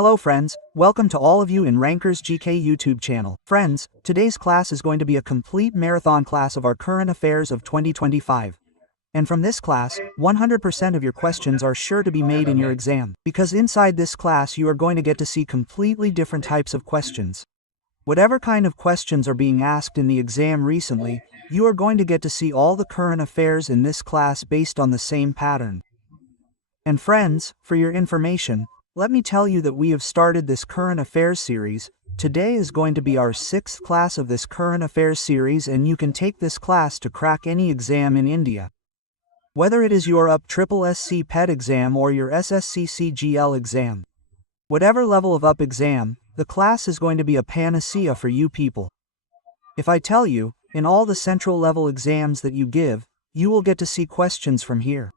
Hello friends, welcome to all of you in Rankers GK YouTube channel. Friends, today's class is going to be a complete marathon class of our current affairs of 2025. And from this class, 100% of your questions are sure to be made in your exam, because inside this class you are going to get to see completely different types of questions. Whatever kind of questions are being asked in the exam recently, you are going to get to see all the current affairs in this class based on the same pattern. And friends, for your information, let me tell you that we have started this current affairs series. Today is going to be our 6th class of this current affairs series, and you can take this class to crack any exam in India. Whether it is your UP/SSC PET exam or your SSC CGL exam. Whatever level of UP exam, the class is going to be a panacea for you people. If I tell you, in all the central level exams that you give, you will get to see questions from here.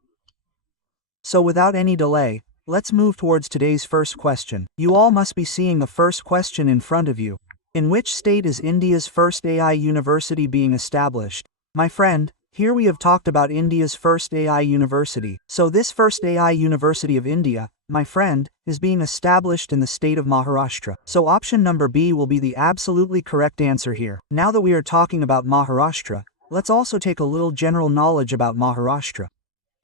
So without any delay, let's move towards today's first question. You all must be seeing the first question in front of you. In which state is India's first AI university being established? My friend, here we have talked about India's first AI university. So this first AI university of India, my friend, is being established in the state of Maharashtra. So option number B will be the absolutely correct answer here. Now that we are talking about Maharashtra, let's also take a little general knowledge about Maharashtra.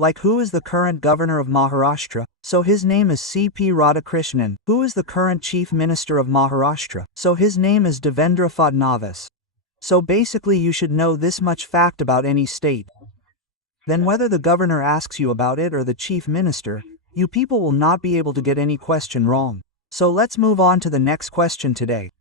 Like, who is the current governor of Maharashtra? So his name is C.P. Radhakrishnan. Who is the current chief minister of Maharashtra? So his name is Devendra Fadnavis. So basically you should know this much fact about any state. Then whether the governor asks you about it or the chief minister, you people will not be able to get any question wrong. So let's move on to the next question today.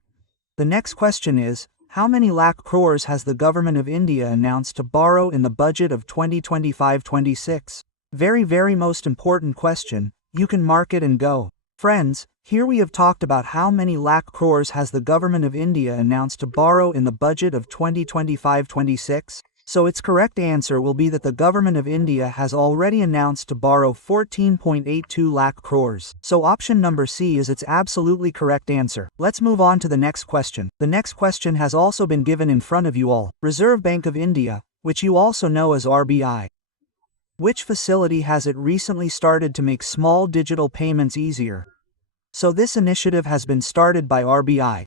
The next question is, how many lakh crores has the government of India announced to borrow in the budget of 2025-26? Very most important question, you can mark it and go. Friends, here we have talked about how many lakh crores has the government of India announced to borrow in the budget of 2025-26? So its correct answer will be that the government of India has already announced to borrow 14.82 lakh crores. So option number C is its absolutely correct answer. Let's move on to the next question. The next question has also been given in front of you all. Reserve Bank of India, which you also know as RBI. Which facility has it recently started to make small digital payments easier? So this initiative has been started by RBI.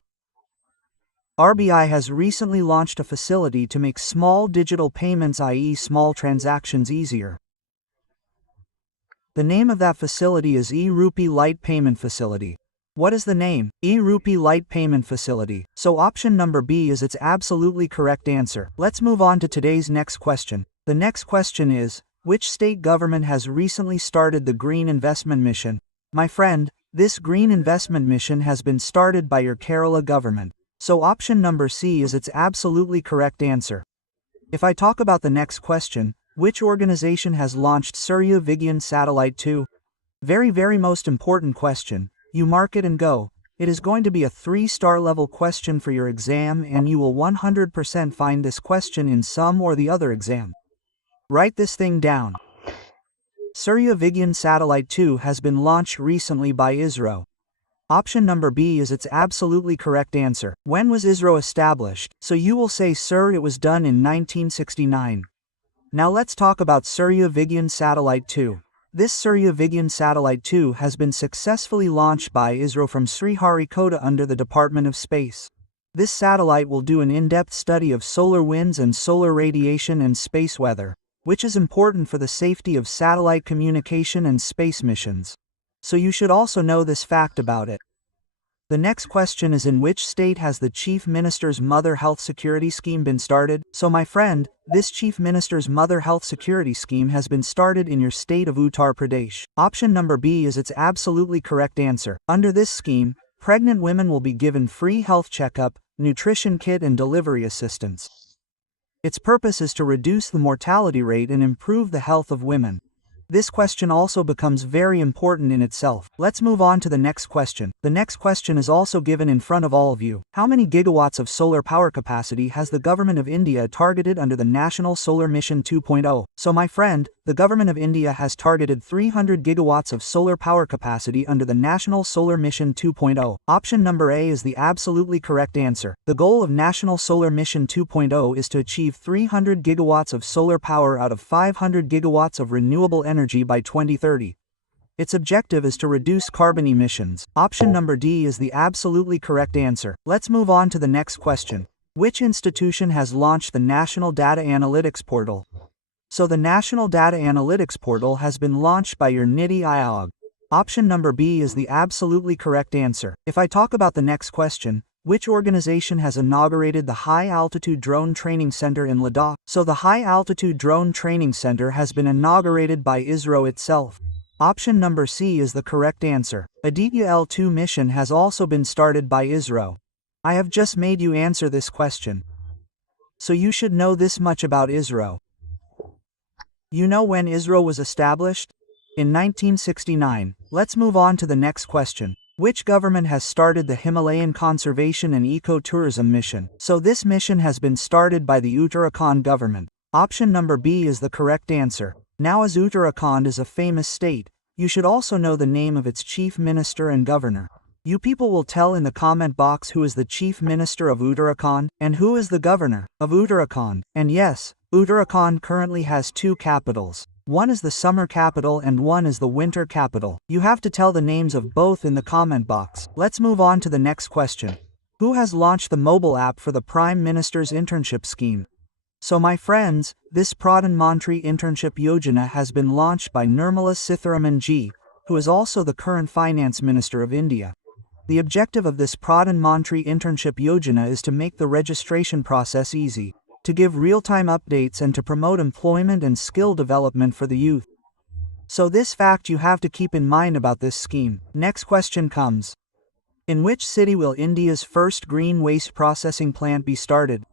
RBI has recently launched a facility to make small digital payments, i.e. small transactions, easier. The name of that facility is e-Rupee Light Payment Facility. What is the name? E-Rupee Light Payment Facility. So option number B is its absolutely correct answer. Let's move on to today's next question. The next question is, which state government has recently started the Green Investment Mission? My friend, this Green Investment Mission has been started by your Kerala government. So option number C is its absolutely correct answer. If I talk about the next question, which organization has launched Surya Vigyan Satellite 2? Very most important question. You mark it and go. It is going to be a 3-star level question for your exam, and you will 100% find this question in some or the other exam. Write this thing down. Surya Vigyan Satellite 2 has been launched recently by ISRO. Option number B is its absolutely correct answer. When was ISRO established? So you will say, sir, it was done in 1969. Now let's talk about Surya Vigyan Satellite 2. This Surya Vigyan Satellite 2 has been successfully launched by ISRO from Sriharikota under the Department of Space. This satellite will do an in-depth study of solar winds and solar radiation and space weather, which is important for the safety of satellite communication and space missions. So you should also know this fact about it. The next question is, in which state has the Chief Minister's Mother Health Security Scheme been started? So my friend, this Chief Minister's Mother Health Security Scheme has been started in your state of Uttar Pradesh. Option number B is its absolutely correct answer. Under this scheme, pregnant women will be given free health checkup, nutrition kit and delivery assistance. Its purpose is to reduce the mortality rate and improve the health of women. This question also becomes very important in itself. Let's move on to the next question. The next question is also given in front of all of you. How many gigawatts of solar power capacity has the government of India targeted under the National Solar Mission 2.0? So my friend, the government of India has targeted 300 gigawatts of solar power capacity under the National Solar Mission 2.0. Option number A is the absolutely correct answer. The goal of National Solar Mission 2.0 is to achieve 300 gigawatts of solar power out of 500 gigawatts of renewable energy by 2030. Its objective is to reduce carbon emissions. Option number D is the absolutely correct answer. Let's move on to the next question. Which institution has launched the National Data Analytics Portal? So the National Data Analytics Portal has been launched by your NITI Aayog. Option number B is the absolutely correct answer. If I talk about the next question, which organization has inaugurated the High Altitude Drone Training Center in Ladakh? So the High Altitude Drone Training Center has been inaugurated by ISRO itself. Option number C is the correct answer. Aditya L2 mission has also been started by ISRO. I have just made you answer this question. So you should know this much about ISRO. You know when ISRO was established? In 1969. Let's move on to the next question. Which government has started the Himalayan Conservation and Ecotourism Mission? So this mission has been started by the Uttarakhand government. Option number B is the correct answer. Now, as Uttarakhand is a famous state, you should also know the name of its chief minister and governor. You people will tell in the comment box who is the chief minister of Uttarakhand and who is the governor of Uttarakhand. And yes, Uttarakhand currently has two capitals. One is the summer capital and one is the winter capital. You have to tell the names of both in the comment box. Let's move on to the next question. Who has launched the mobile app for the Prime Minister's internship scheme? So my friends, this Pradhan Mantri Internship Yojana has been launched by Nirmala Sitharaman ji, who is also the current Finance Minister of India. The objective of this Pradhan Mantri Internship Yojana is to make the registration process easy, to give real-time updates and to promote employment and skill development for the youth. So this fact you have to keep in mind about this scheme. Next question comes. In which city will India's first green waste processing plant be started?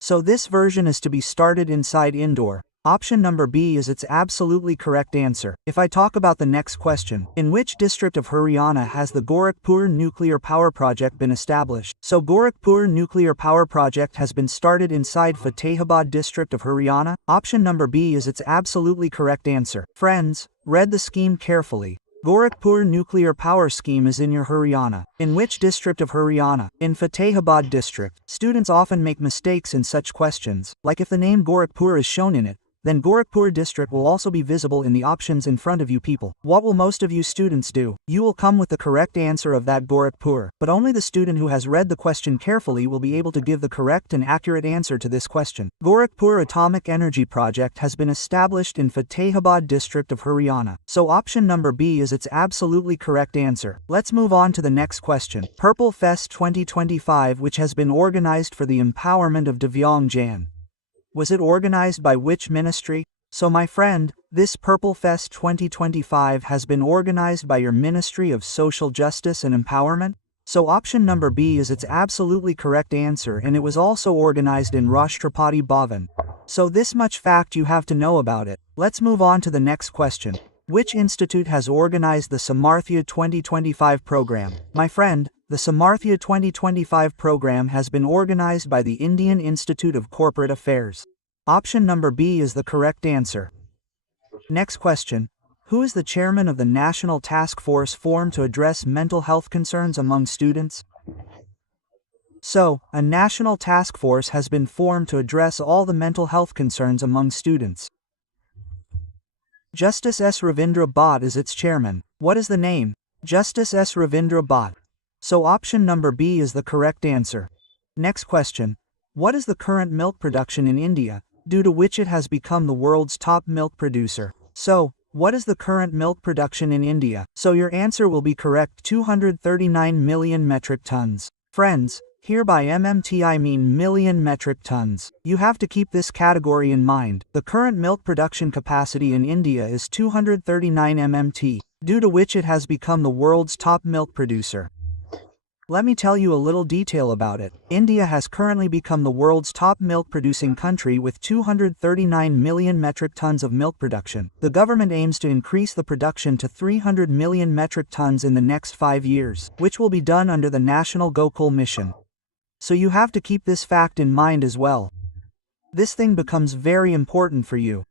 So this version is to be started inside Indore. Option number B is its absolutely correct answer. If I talk about the next question, in which district of Haryana has the Gorakhpur Nuclear Power Project been established? So Gorakhpur Nuclear Power Project has been started inside Fatehabad district of Haryana. Option number B is its absolutely correct answer. Friends, read the scheme carefully. Gorakhpur Nuclear Power Scheme is in your Haryana. In which district of Haryana? In Fatehabad district. Students often make mistakes in such questions, like if the name Gorakhpur is shown in it, then Gorakhpur district will also be visible in the options in front of you people. What will most of you students do? You will come with the correct answer of that Gorakhpur, but only the student who has read the question carefully will be able to give the correct and accurate answer to this question. Gorakhpur Atomic Energy Project has been established in Fatehabad district of Haryana. So option number B is its absolutely correct answer. Let's move on to the next question. Purple Fest 2025, which has been organized for the empowerment of Divyang Jan. Was it organized by which ministry? So my friend, this Purple Fest 2025 has been organized by your Ministry of Social Justice and Empowerment. So option number B is its absolutely correct answer, and it was also organized in Rashtrapati Bhavan. So this much fact you have to know about it. Let's move on to the next question. Which institute has organized the Samarthya 2025 program? My friend, the Samarthya 2025 program has been organized by the Indian Institute of Corporate Affairs. Option number B is the correct answer. Next question. Who is the chairman of the National Task Force formed to address mental health concerns among students? So, a national task force has been formed to address all the mental health concerns among students. Justice S. Ravindra Bhatt is its chairman. What is the name? Justice S. Ravindra Bhatt. So option number B is the correct answer. Next question. What is the current milk production in India, due to which it has become the world's top milk producer? So, what is the current milk production in India? So your answer will be correct, 239 million metric tons. Friends, here by MMT I mean million metric tons. You have to keep this category in mind. The current milk production capacity in India is 239 MMT, due to which it has become the world's top milk producer. Let me tell you a little detail about it. India has currently become the world's top milk-producing country with 239 million metric tons of milk production. The government aims to increase the production to 300 million metric tons in the next 5 years, which will be done under the National Gokul Mission. So you have to keep this fact in mind as well. This thing becomes very important for you.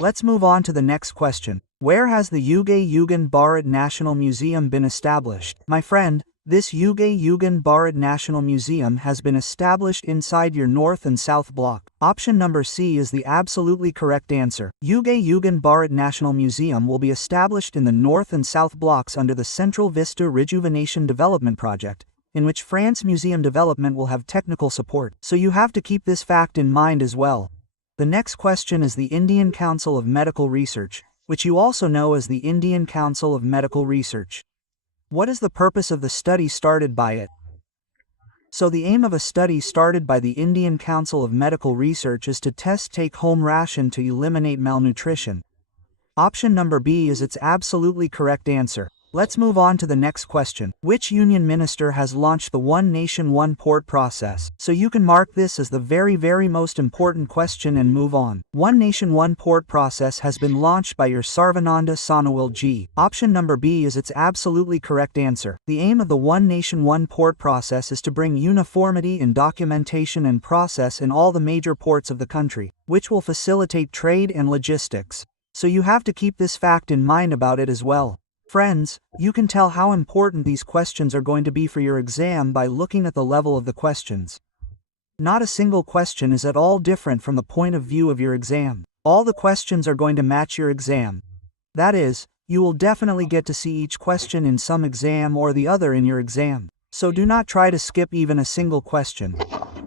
Let's move on to the next question. Where has the Yuge Yugan Bharat National Museum been established? My friend, This Uge Yugan Bharat National Museum has been established inside your north and south block. Option number C is the absolutely correct answer. Uge Yugan Bharat National Museum will be established in the north and south blocks under the Central Vista Rejuvenation Development Project, in which France Museum Development will have technical support. So you have to keep this fact in mind as well. The next question is the Indian Council of Medical Research, which you also know as the Indian Council of Medical Research. What is the purpose of the study started by it? So the aim of a study started by the Indian Council of Medical Research is to test take-home ration to eliminate malnutrition. Option number B is its absolutely correct answer. Let's move on to the next question. Which union minister has launched the One Nation One Port process? So you can mark this as the very most important question and move on. One Nation One Port process has been launched by your Sarvananda Sonowal Ji. Option number B is its absolutely correct answer. The aim of the One Nation One Port process is to bring uniformity in documentation and process in all the major ports of the country, which will facilitate trade and logistics. So you have to keep this fact in mind about it as well. Friends, you can tell how important these questions are going to be for your exam by looking at the level of the questions. Not a single question is at all different from the point of view of your exam. All the questions are going to match your exam. That is, you will definitely get to see each question in some exam or the other in your exam. So do not try to skip even a single question.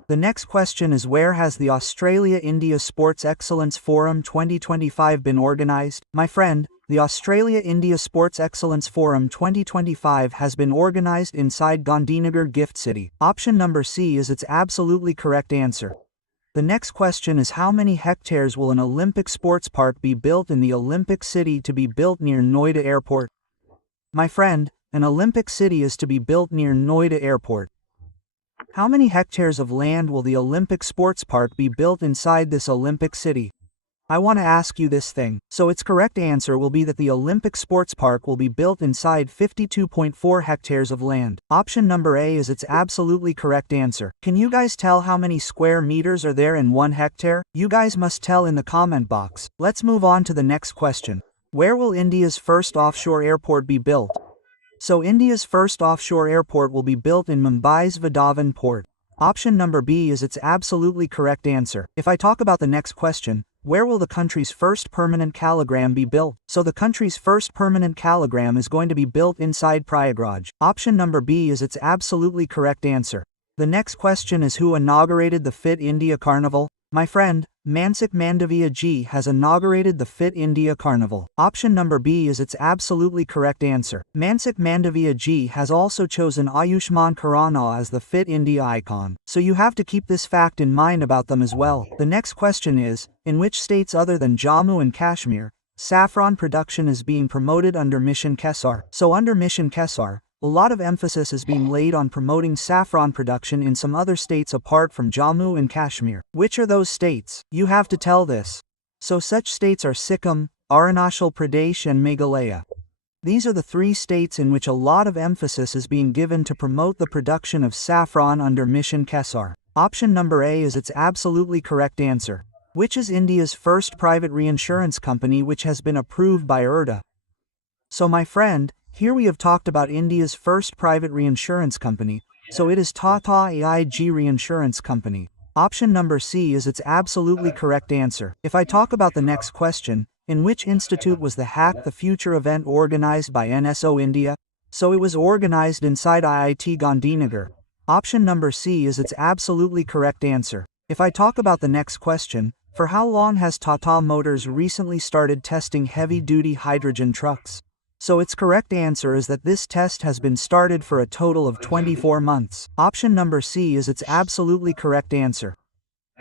The next question is, where has the Australia-India Sports Excellence Forum 2025 been organized? My friend, the Australia-India Sports Excellence Forum 2025 has been organized inside Gandhinagar Gift City. Option number C is its absolutely correct answer. The next question is, how many hectares will an Olympic sports park be built in the Olympic City to be built near Noida Airport? My friend, an Olympic City is to be built near Noida Airport. How many hectares of land will the Olympic sports park be built inside this Olympic City? I want to ask you this thing. So its correct answer will be that the Olympic Sports Park will be built inside 52.4 hectares of land. Option number A is its absolutely correct answer. Can you guys tell how many square meters are there in 1 hectare? You guys must tell in the comment box. Let's move on to the next question. Where will India's first offshore airport be built? So India's first offshore airport will be built in Mumbai's Vadhavan port. Option number B is its absolutely correct answer. If I talk about the next question, where will the country's first permanent caligram be built? So the country's first permanent caligram is going to be built inside Prayagraj. Option number B is its absolutely correct answer. The next question is, who inaugurated the Fit India Carnival? My friend, Mansukh Mandavia Ji has inaugurated the Fit India Carnival. Option number B is its absolutely correct answer. Mansukh Mandavia Ji has also chosen Ayushman Khurrana as the Fit India icon. So you have to keep this fact in mind about them as well. The next question is, in which states other than Jammu and Kashmir, saffron production is being promoted under Mission Kesar? So under Mission Kesar, a lot of emphasis is being laid on promoting saffron production in some other states apart from Jammu and Kashmir. Which are those states? You have to tell this. So such states are Sikkim, Arunachal Pradesh and Meghalaya. These are the 3 states in which a lot of emphasis is being given to promote the production of saffron under Mission Kesar. Option number A is its absolutely correct answer. Which is India's first private reinsurance company which has been approved by IRDA? So my friend, here we have talked about India's first private reinsurance company, so it is Tata AIG Reinsurance Company. Option number C is its absolutely correct answer. If I talk about the next question, in which institute was the Hack the Future event organized by NSO India? So it was organized inside IIT Gandhinagar. Option number C is its absolutely correct answer. If I talk about the next question, for how long has Tata Motors recently started testing heavy-duty hydrogen trucks? So its correct answer is that this test has been started for a total of 24 months. Option number C is its absolutely correct answer.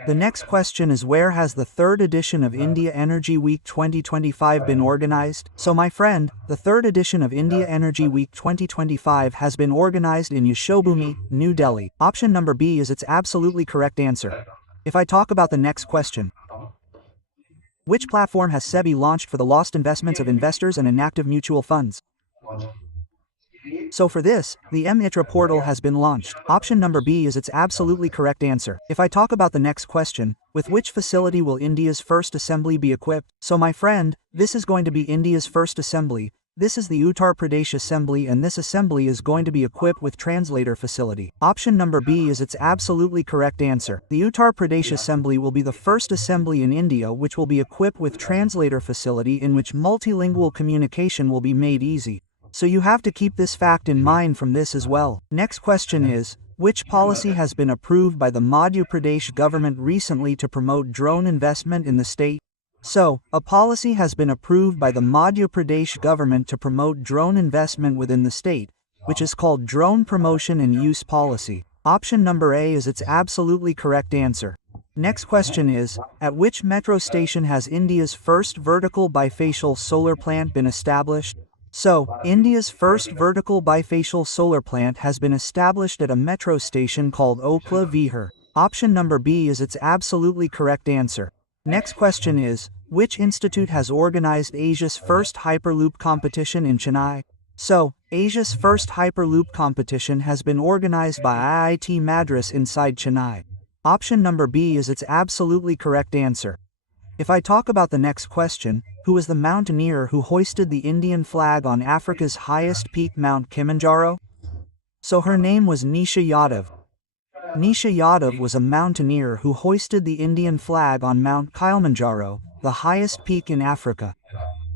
The next question is, where has the 3rd edition of India Energy Week 2025 been organized? So my friend, the 3rd edition of India Energy Week 2025 has been organized in Yashobhoomi, New Delhi. Option number B is its absolutely correct answer. If I talk about the next question, which platform has SEBI launched for the lost investments of investors and inactive mutual funds? So for this, the mITRA portal has been launched. Option number B is its absolutely correct answer. If I talk about the next question, with which facility will India's first assembly be equipped? So my friend, this is going to be India's first assembly, This is the Uttar Pradesh Assembly, and this assembly is going to be equipped with translator facility. Option number B is its absolutely correct answer. The Uttar Pradesh Assembly will be the first assembly in India which will be equipped with translator facility in which multilingual communication will be made easy. So you have to keep this fact in mind from this as well. Next question is, which policy has been approved by the Madhya Pradesh government recently to promote drone investment in the state? So, a policy has been approved by the Madhya Pradesh government to promote drone investment within the state, which is called Drone Promotion and Use Policy. Option number A is its absolutely correct answer. Next question is, at which metro station has India's first vertical bifacial solar plant been established? So, India's first vertical bifacial solar plant has been established at a metro station called Okla Vihar. Option number B is its absolutely correct answer. Next question is, which institute has organized Asia's first Hyperloop competition in Chennai? So, Asia's first Hyperloop competition has been organized by IIT Madras inside Chennai. Option number B is its absolutely correct answer. If I talk about the next question, who was the mountaineer who hoisted the Indian flag on Africa's highest peak, Mount Kilimanjaro? So her name was Nisha Yadav. Nisha Yadav was a mountaineer who hoisted the Indian flag on Mount Kilimanjaro, the highest peak in Africa.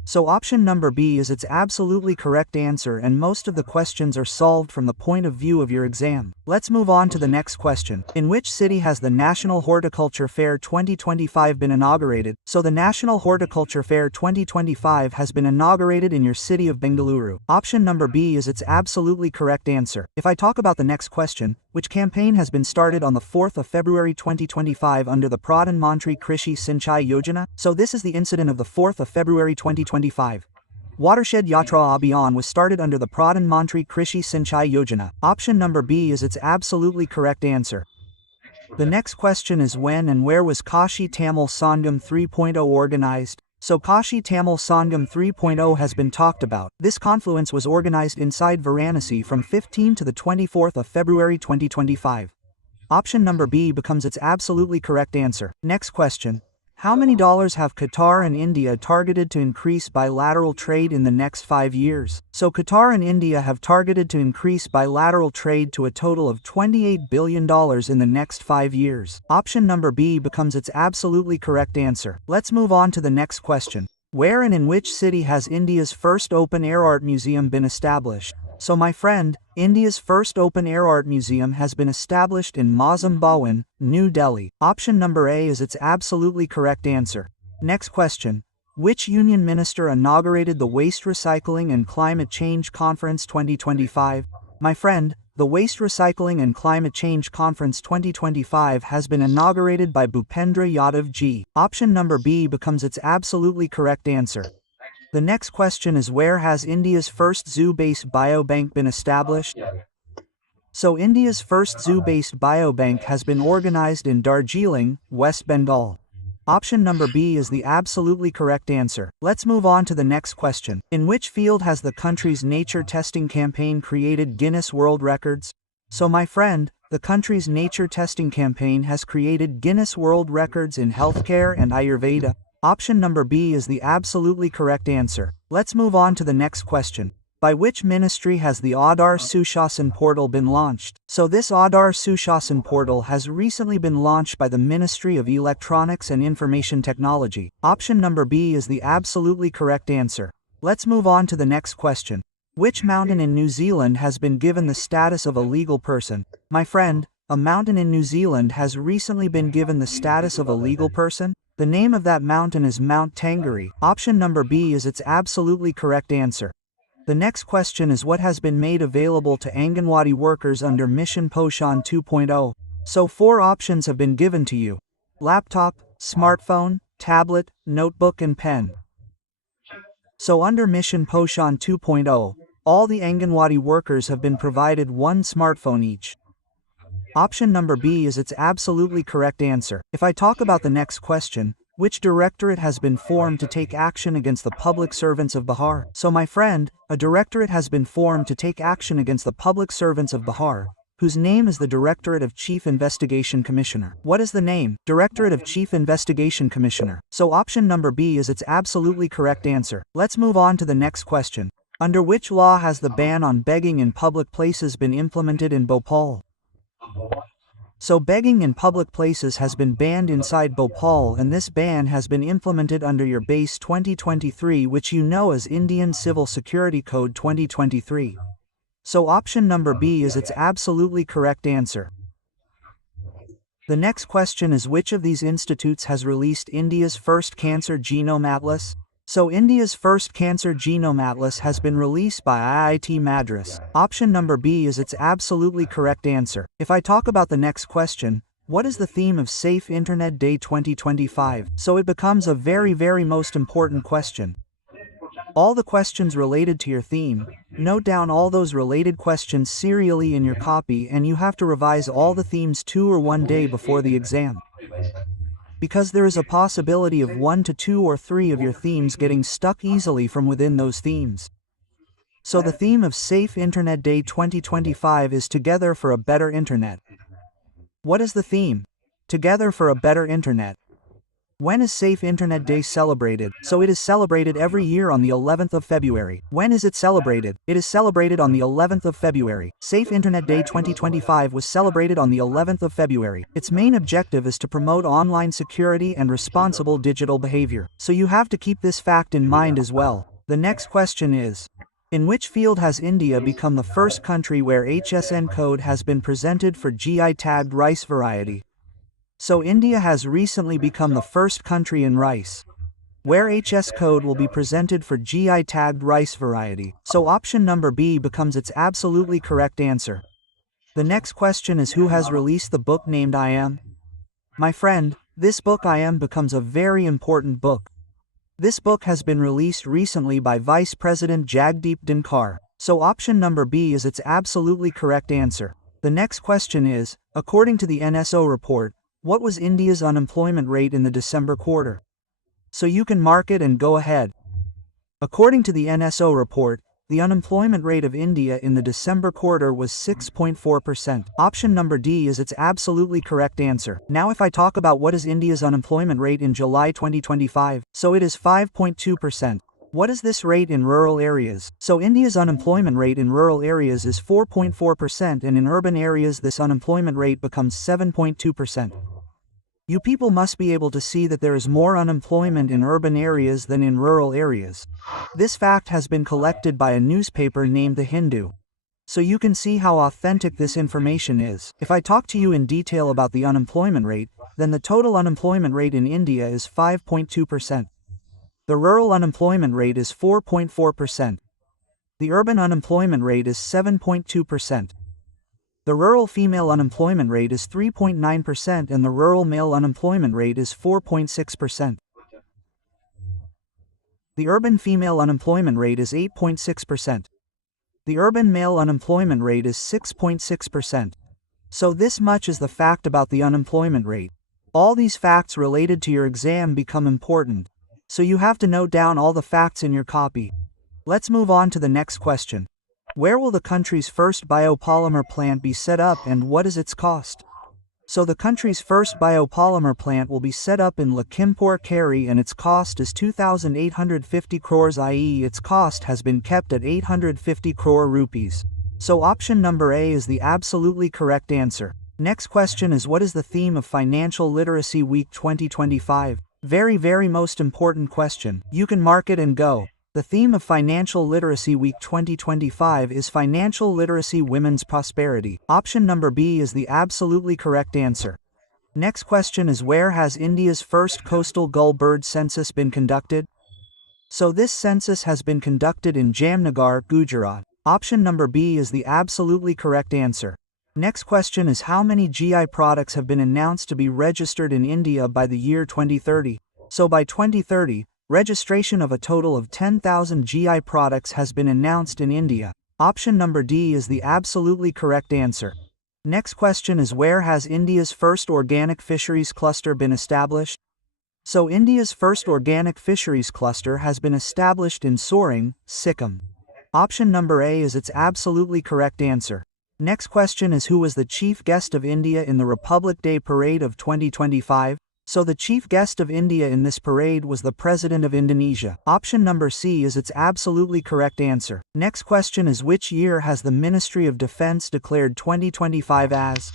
So option number B is its absolutely correct answer, and most of the questions are solved from the point of view of your exam. Let's move on to the next question. In which city has the National Horticulture Fair 2025 been inaugurated? So the National Horticulture Fair 2025 has been inaugurated in your city of Bengaluru. Option number B is its absolutely correct answer. If I talk about the next question, which campaign has been started on the 4th of February 2025 under the Pradhan Mantri Krishi Sinchai Yojana? So this is the incident of the 4th of February 2025. Watershed Yatra Abhiyan was started under the Pradhan Mantri Krishi Sinchai Yojana. Option number B is its absolutely correct answer. The next question is, when and where was Kashi Tamil Sangam 3.0 organized? So Kashi Tamil Sangam 3.0 has been talked about. This confluence was organized inside Varanasi from 15 to the 24th of February 2025. Option number B becomes its absolutely correct answer. Next question. How many dollars have Qatar and India targeted to increase bilateral trade in the next 5 years? So Qatar and India have targeted to increase bilateral trade to a total of $28 billion in the next 5 years. Option number B becomes its absolutely correct answer. Let's move on to the next question. Where and in which city has India's first open-air art museum been established? So my friend, India's first open-air art museum has been established in Mazam Bhawan, New Delhi. Option number A is its absolutely correct answer. Next question. Which union minister inaugurated the Waste Recycling and Climate Change Conference 2025? My friend, the Waste Recycling and Climate Change Conference 2025 has been inaugurated by Bhupendra Yadav Ji. Option number B becomes its absolutely correct answer. The next question is, where has India's first zoo-based biobank been established? So India's first zoo-based biobank has been organized in Darjeeling, West Bengal. Option number B is the absolutely correct answer. Let's move on to the next question. In which field has the country's nature testing campaign created Guinness World Records? So my friend, the country's nature testing campaign has created Guinness World Records in healthcare and Ayurveda. Option number B is the absolutely correct answer. Let's move on to the next question. By which ministry has the Aadhaar Sushaasan portal been launched? So this Aadhaar Sushaasan portal has recently been launched by the Ministry of Electronics and Information Technology. Option number B is the absolutely correct answer. Let's move on to the next question. Which mountain in New Zealand has been given the status of a legal person? My friend, a mountain in New Zealand has recently been given the status of a legal person. The name of that mountain is Mount Tangeri. Option number B is its absolutely correct answer. The next question is, what has been made available to Anganwadi workers under Mission Poshan 2.0? So 4 options have been given to you. Laptop, smartphone, tablet, notebook and pen. So under Mission Poshan 2.0, all the Anganwadi workers have been provided 1 smartphone each. Option number B is its absolutely correct answer. If I talk about the next question, which directorate has been formed to take action against the public servants of Bihar? So my friend, a directorate has been formed to take action against the public servants of Bihar, whose name is the Directorate of Chief Investigation Commissioner. What is the name? Directorate of Chief Investigation Commissioner. So option number B is its absolutely correct answer. Let's move on to the next question. Under which law has the ban on begging in public places been implemented in Bhopal? So begging in public places has been banned inside Bhopal, and this ban has been implemented under your BASE 2023, which you know as Indian Civil Security Code 2023. So option number B is its absolutely correct answer. The next question is, which of these institutes has released India's first cancer genome atlas? So India's first cancer genome atlas has been released by IIT Madras. Option number B is its absolutely correct answer. If I talk about the next question, what is the theme of Safe Internet Day 2025? So it becomes a very most important question. All the questions related to your theme, note down all those related questions serially in your copy, and you have to revise all the themes 2 or 1 day before the exam, because there is a possibility of 1 to 2 or 3 of your themes getting stuck easily from within those themes. So the theme of Safe Internet Day 2025 is Together for a Better Internet. What is the theme? Together for a Better Internet. When is Safe Internet Day celebrated? So it is celebrated every year on the 11th of February. When is it celebrated? It is celebrated on the 11th of February. Safe Internet Day 2025 was celebrated on the 11th of February. Its main objective is to promote online security and responsible digital behavior. So you have to keep this fact in mind as well. The next question is, in which field has India become the first country where HSN code has been presented for GI tagged rice variety? So India has recently become the first country in rice where HS code will be presented for GI tagged rice variety. So option number B becomes its absolutely correct answer. The next question is, who has released the book named I Am? My friend, this book I Am becomes a very important book. This book has been released recently by Vice President Jagdeep Dhankar. So option number B is its absolutely correct answer. The next question is, according to the NSO report, what was India's unemployment rate in the December quarter? So you can mark it and go ahead. According to the NSO report, the unemployment rate of India in the December quarter was 6.4%. Option number D is its absolutely correct answer. Now if I talk about what is India's unemployment rate in July 2025, so it is 5.2%. What is this rate in rural areas? So India's unemployment rate in rural areas is 4.4%, and in urban areas this unemployment rate becomes 7.2%. You people must be able to see that there is more unemployment in urban areas than in rural areas. This fact has been collected by a newspaper named The Hindu. So you can see how authentic this information is. If I talk to you in detail about the unemployment rate, then the total unemployment rate in India is 5.2%. The rural unemployment rate is 4.4%. The urban unemployment rate is 7.2%. The rural female unemployment rate is 3.9%, and the rural male unemployment rate is 4.6%. The urban female unemployment rate is 8.6%. The urban male unemployment rate is 6.6%. So this much is the fact about the unemployment rate. All these facts related to your exam become important. So you have to note down all the facts in your copy. Let's move on to the next question. Where will the country's first biopolymer plant be set up, and what is its cost? So the country's first biopolymer plant will be set up in Lakhimpur Kheri, and its cost is 2,850 crores, i.e. its cost has been kept at 850 crore rupees. So option number A is the absolutely correct answer. Next question is, what is the theme of Financial Literacy Week 2025? Very most important question. You can mark it and go. The theme of Financial Literacy Week 2025 is Financial Literacy Women's Prosperity. Option number B is the absolutely correct answer. Next question is, where has India's first coastal gull bird census been conducted? So this census has been conducted in Jamnagar, Gujarat. Option number B is the absolutely correct answer. Next question is, how many GI products have been announced to be registered in India by the year 2030? So by 2030, registration of a total of 10,000 GI products has been announced in India. Option number D is the absolutely correct answer. Next question is, where has India's first organic fisheries cluster been established? So India's first organic fisheries cluster has been established in Soaring, Sikkim. Option number A is its absolutely correct answer. Next question is, who was the chief guest of India in the Republic Day Parade of 2025? So the chief guest of India in this parade was the President of Indonesia. Option number C is its absolutely correct answer. Next question is, which year has the Ministry of Defense declared 2025 as?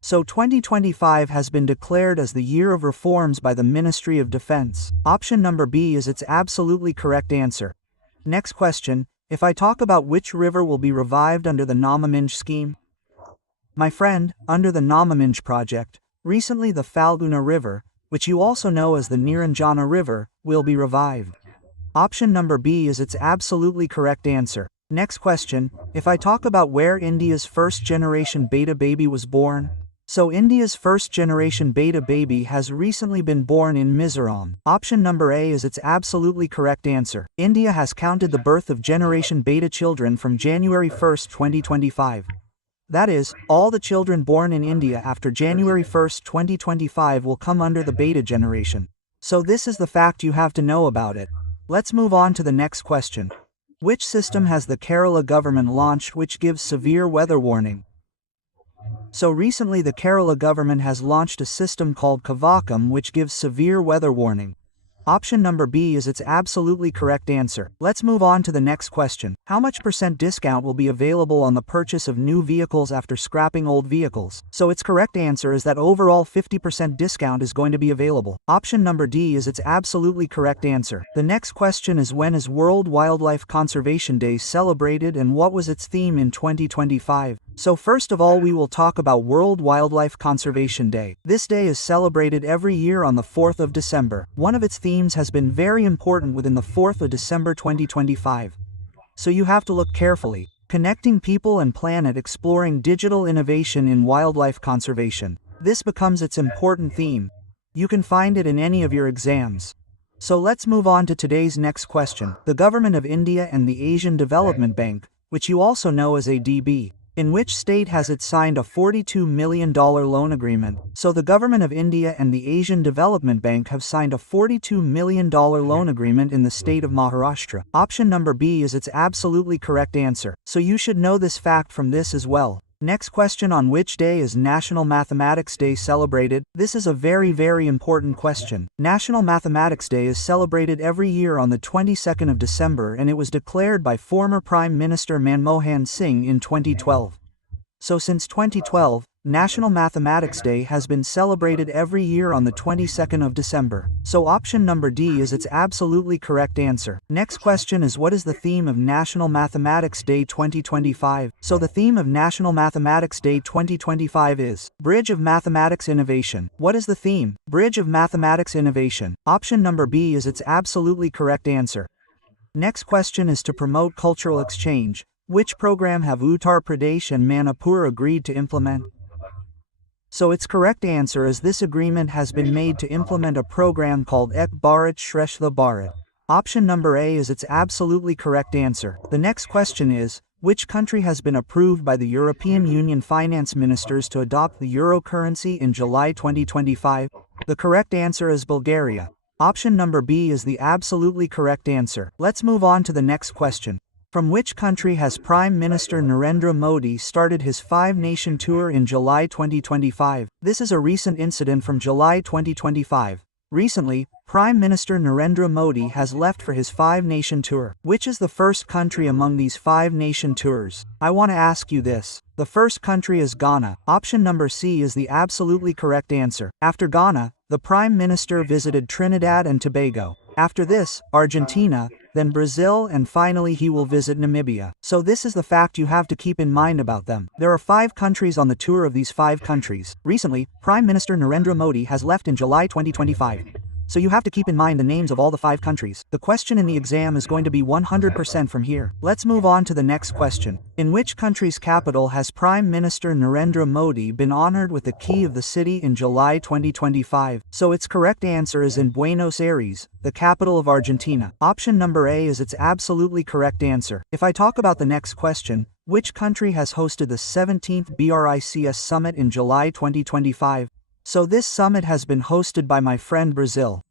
So 2025 has been declared as the year of reforms by the Ministry of Defense. Option number B is its absolutely correct answer. Next question, if I talk about which river will be revived under the Namaminj scheme? My friend, under the Namaminj project, recently the Falguna River, which you also know as the Niranjana River, will be revived. Option number B is its absolutely correct answer. Next question, if I talk about where India's first-generation beta baby was born? So India's first-generation beta baby has recently been born in Mizoram. Option number A is its absolutely correct answer. India has counted the birth of generation beta children from January 1, 2025. That is, all the children born in India after January 1, 2025 will come under the beta generation. So this is the fact you have to know about it. Let's move on to the next question. Which system has the Kerala government launched which gives severe weather warning? So recently the Kerala government has launched a system called Kavakam which gives severe weather warning. Option number B is its absolutely correct answer. Let's move on to the next question. How much % discount will be available on the purchase of new vehicles after scrapping old vehicles? So its correct answer is that overall 50% discount is going to be available. Option number D is its absolutely correct answer. The next question is, when is World Wildlife Conservation Day celebrated and what was its theme in 2025? So first of all we will talk about World Wildlife Conservation Day. This day is celebrated every year on the 4th of December. One of its themes has been very important within the 4th of December 2025. So you have to look carefully. Connecting people and planet, exploring digital innovation in wildlife conservation. This becomes its important theme. You can find it in any of your exams. So let's move on to today's next question. The Government of India and the Asian Development Bank, which you also know as ADB, in which state has it signed a $42 million loan agreement? So the Government of India and the Asian Development Bank have signed a $42 million loan agreement in the state of Maharashtra. Option number B is its absolutely correct answer. So you should know this fact from this as well. Next question, on which day is National Mathematics Day celebrated? This is a very important question. National Mathematics Day is celebrated every year on the 22nd of December and it was declared by former Prime Minister Manmohan Singh in 2012. So since 2012, National Mathematics Day has been celebrated every year on the 22nd of December. So option number D is its absolutely correct answer. Next question is, what is the theme of National Mathematics Day 2025? So the theme of National Mathematics Day 2025 is Bridge of Mathematics Innovation. What is the theme? Bridge of Mathematics Innovation. Option number B is its absolutely correct answer. Next question is, to promote cultural exchange, which program have Uttar Pradesh and Manipur agreed to implement? So its correct answer is, this agreement has been made to implement a program called Ek Bharat Shreshtha Bharat. Option number A is its absolutely correct answer. The next question is, which country has been approved by the European Union finance ministers to adopt the euro currency in July 2025? The correct answer is Bulgaria. Option number B is the absolutely correct answer. Let's move on to the next question. From which country has Prime Minister Narendra Modi started his 5-nation tour in July 2025? This is a recent incident from July 2025. Recently, Prime Minister Narendra Modi has left for his 5-nation tour. Which is the first country among these 5-nation tours? I want to ask you this. The first country is Ghana. Option number C is the absolutely correct answer. After Ghana, the Prime Minister visited Trinidad and Tobago. After this, Argentina, then Brazil, and finally he will visit Namibia. So this is the fact you have to keep in mind about them. There are 5 countries on the tour of these 5 countries. Recently, Prime Minister Narendra Modi has left in July 2025. So you have to keep in mind the names of all the 5 countries. The question in the exam is going to be 100% from here. Let's move on to the next question. In which country's capital has Prime Minister Narendra Modi been honored with the key of the city in July 2025? So its correct answer is in Buenos Aires, the capital of Argentina. Option number A is its absolutely correct answer. If I talk about the next question, which country has hosted the 17th BRICS Summit in July 2025? So this summit has been hosted by my friend Brazil.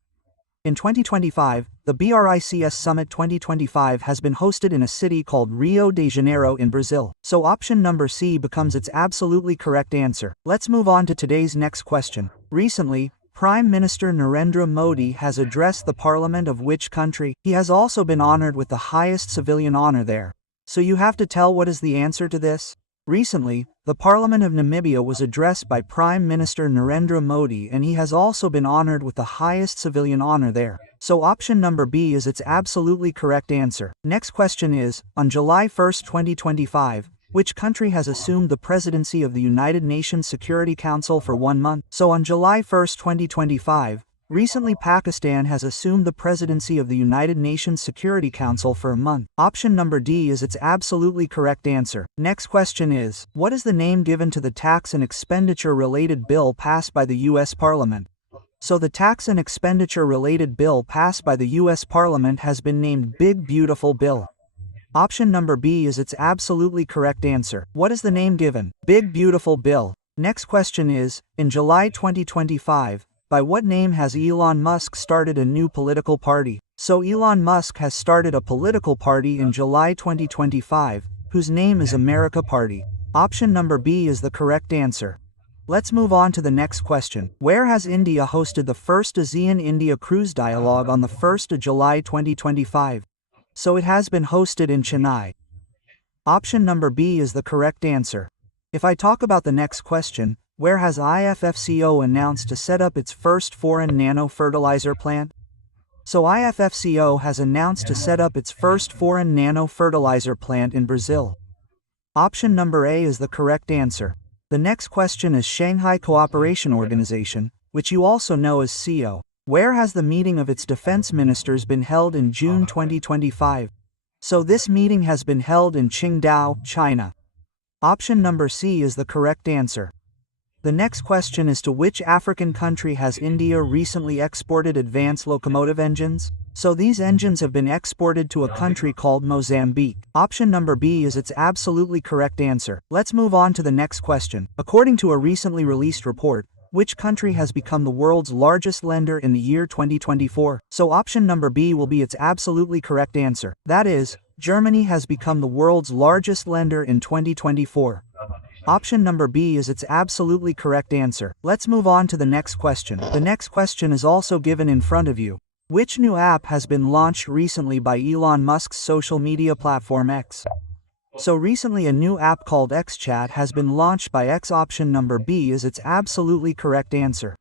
In 2025, the BRICS Summit 2025 has been hosted in a city called Rio de Janeiro in Brazil. So option number C becomes its absolutely correct answer. Let's move on to today's next question. Recently, Prime Minister Narendra Modi has addressed the parliament of which country? He has also been honored with the highest civilian honor there. So you have to tell what is the answer to this? Recently, the Parliament of Namibia was addressed by Prime Minister Narendra Modi, and he has also been honored with the highest civilian honor there. So option number B is its absolutely correct answer. Next question is, on July 1, 2025, which country has assumed the presidency of the United Nations Security Council for 1 month? So on July 1, 2025, recently Pakistan has assumed the presidency of the United Nations Security Council for a month. Option number D is its absolutely correct answer. Next question is, what is the name given to the tax and expenditure related bill passed by the US Parliament? So the tax and expenditure related bill passed by the US Parliament has been named Big Beautiful Bill. Option number B is its absolutely correct answer. What is the name given? Big Beautiful Bill. Next question is, in July 2025, by what name has Elon Musk started a new political party? So Elon Musk has started a political party in July 2025, whose name is America Party. Option number B is the correct answer. Let's move on to the next question. Where has India hosted the first ASEAN-India Cruise Dialogue on the 1st of July 2025? So it has been hosted in Chennai. Option number B is the correct answer. If I talk about the next question, where has IFFCO announced to set up its first foreign nano-fertilizer plant? So IFFCO has announced to set up its first foreign nano-fertilizer plant in Brazil. Option number A is the correct answer. The next question is Shanghai Cooperation Organization, which you also know as SCO. Where has the meeting of its defense ministers been held in June 2025? So this meeting has been held in Qingdao, China. Option number C is the correct answer. The next question is, to which African country has India recently exported advanced locomotive engines? So these engines have been exported to a country called Mozambique. Option number B is its absolutely correct answer. Let's move on to the next question. According to a recently released report, which country has become the world's largest lender in the year 2024? So option number B will be its absolutely correct answer. That is, Germany has become the world's largest lender in 2024. Option number B is its absolutely correct answer. Let's move on to the next question. The next question is also given in front of you. Which new app has been launched recently by Elon Musk's social media platform X? So recently a new app called XChat has been launched by X. Option number B is its absolutely correct answer.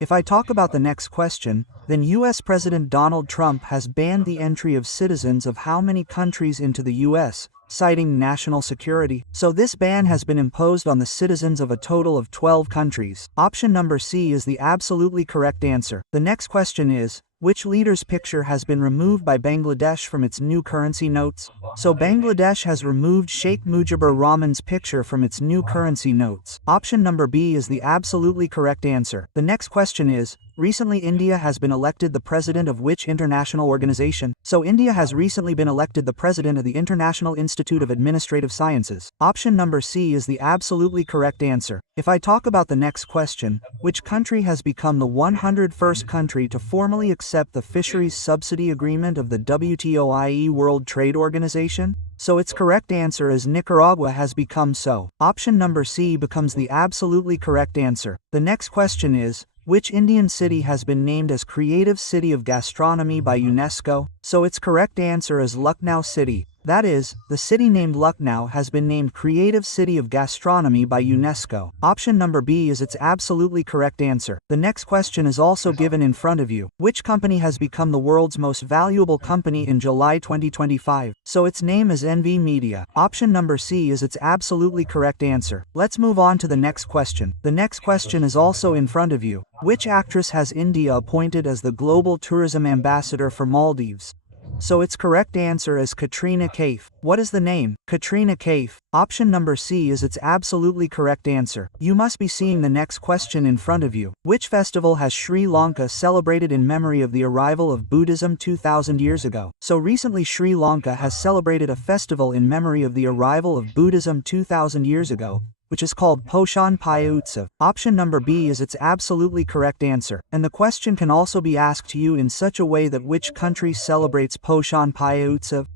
If I talk about the next question, then US President Donald Trump has banned the entry of citizens of how many countries into the US, citing national security? So this ban has been imposed on the citizens of a total of 12 countries. Option number C is the absolutely correct answer. The next question is, which leader's picture has been removed by Bangladesh from its new currency notes? So Bangladesh has removed Sheikh Mujibur Rahman's picture from its new currency notes. Option number B is the absolutely correct answer. The next question is, recently India has been elected the president of which international organization? So India has recently been elected the president of the International Institute of Administrative Sciences. Option number C is the absolutely correct answer. If I talk about the next question, which country has become the 101st country to formally accept the Fisheries Subsidy Agreement of the WTO, i.e. World Trade Organization? So its correct answer is Nicaragua has become so. Option number C becomes the absolutely correct answer. The next question is, which Indian city has been named as Creative City of Gastronomy by UNESCO? So its correct answer is Lucknow City. That is, the city named Lucknow has been named Creative City of Gastronomy by UNESCO. Option number B is its absolutely correct answer. The next question is also given in front of you. Which company has become the world's most valuable company in July 2025? So its name is NV Media. Option number C is its absolutely correct answer. Let's move on to the next question. The next question is also in front of you. Which actress has India appointed as the Global Tourism Ambassador for Maldives? So its correct answer is Katrina Kaif. What is the name? Katrina Kaif. Option number C is its absolutely correct answer. You must be seeing the next question in front of you. Which festival has Sri Lanka celebrated in memory of the arrival of Buddhism 2,000 years ago? So recently Sri Lanka has celebrated a festival in memory of the arrival of Buddhism 2,000 years ago, which is called Poshan Paya Utsav. Option number B is its absolutely correct answer. And the question can also be asked to you in such a way that which country celebrates Poshan Paya Utsav?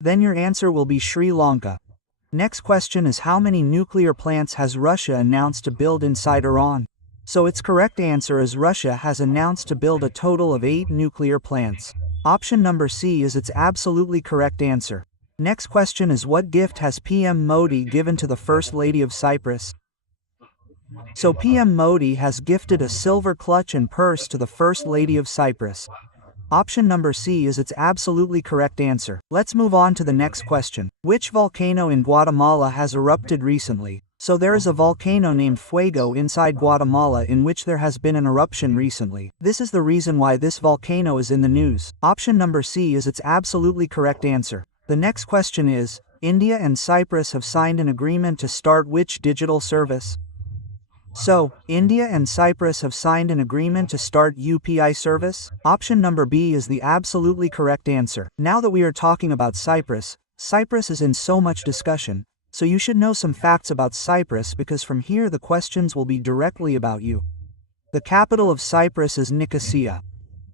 Then your answer will be Sri Lanka. Next question is, how many nuclear plants has Russia announced to build inside Iran? So its correct answer is Russia has announced to build a total of 8 nuclear plants. Option number C is its absolutely correct answer. Next question is, what gift has PM Modi given to the First Lady of Cyprus? So PM Modi has gifted a silver clutch and purse to the First Lady of Cyprus. Option number C is its absolutely correct answer. Let's move on to the next question. Which volcano in Guatemala has erupted recently? So there is a volcano named Fuego inside Guatemala in which there has been an eruption recently. This is the reason why this volcano is in the news. Option number C is its absolutely correct answer. The next question is, India and Cyprus have signed an agreement to start which digital service? So, India and Cyprus have signed an agreement to start UPI service? Option number B is the absolutely correct answer. Now that we are talking about Cyprus, Cyprus is in so much discussion, so you should know some facts about Cyprus because from here the questions will be directly about you. The capital of Cyprus is Nicosia.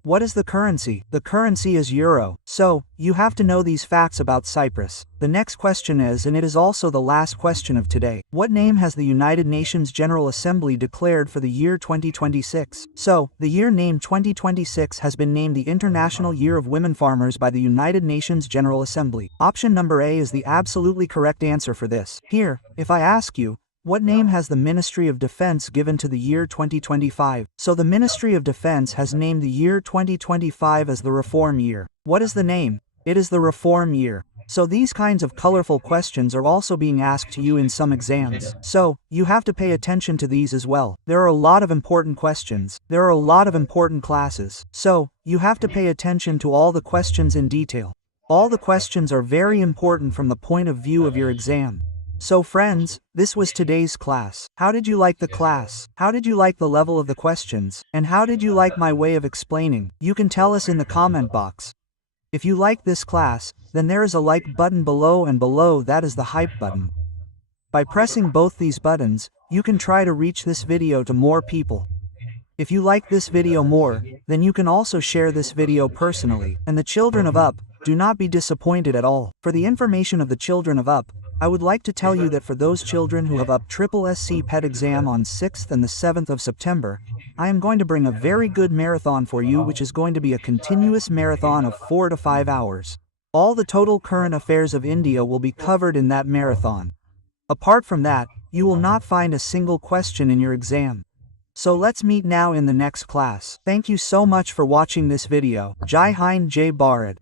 What is the currency? The currency is euro. So, you have to know these facts about Cyprus. The next question is, and it is also the last question of today, what name has the United Nations General Assembly declared for the year 2026? So, the year named 2026 has been named the International Year of Women Farmers by the United Nations General Assembly. Option number A is the absolutely correct answer for this. Here, if I ask you, what name has the Ministry of Defense given to the year 2025? So the Ministry of Defense has named the year 2025 as the Reform Year. What is the name? It is the Reform Year. So these kinds of colorful questions are also being asked to you in some exams. So, you have to pay attention to these as well. There are a lot of important questions. There are a lot of important classes. So, you have to pay attention to all the questions in detail. All the questions are very important from the point of view of your exam. So friends, this was today's class. How did you like the class? How did you like the level of the questions? And how did you like my way of explaining? You can tell us in the comment box. If you like this class, then there is a like button below, and below that is the hype button. By pressing both these buttons, you can try to reach this video to more people. If you like this video more, then you can also share this video personally. And the children of UP, do not be disappointed at all. For the information of the children of UP, I would like to tell you that for those children who have UP Triple SC PET exam on 6th and the 7th of September, I am going to bring a very good marathon for you, which is going to be a continuous marathon of 4 to 5 hours. All the total current affairs of India will be covered in that marathon. Apart from that, you will not find a single question in your exam. So let's meet now in the next class. Thank you so much for watching this video. Jai Hind, Jai Bharat.